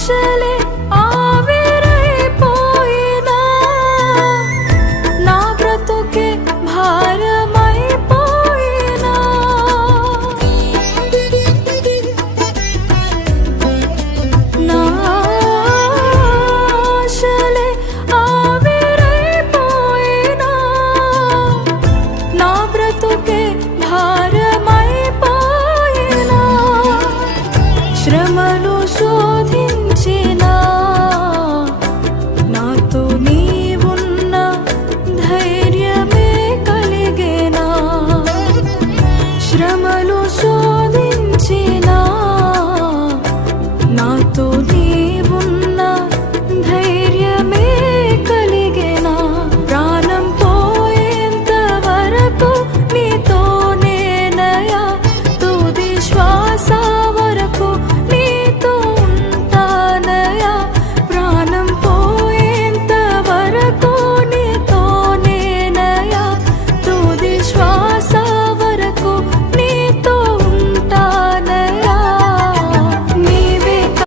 ఆశలే ఆవిరైపోయినా నా బ్రతుకే భారమైపోయినా నా ఆశలే ఆవిరైపోయినా నా బ్రతుకే భారమైపోయినా శ్రమలు శోధించినా నాతో నీవున్న ధైర్యమే కలిగేనా శ్రమలు శోధించినా నాతో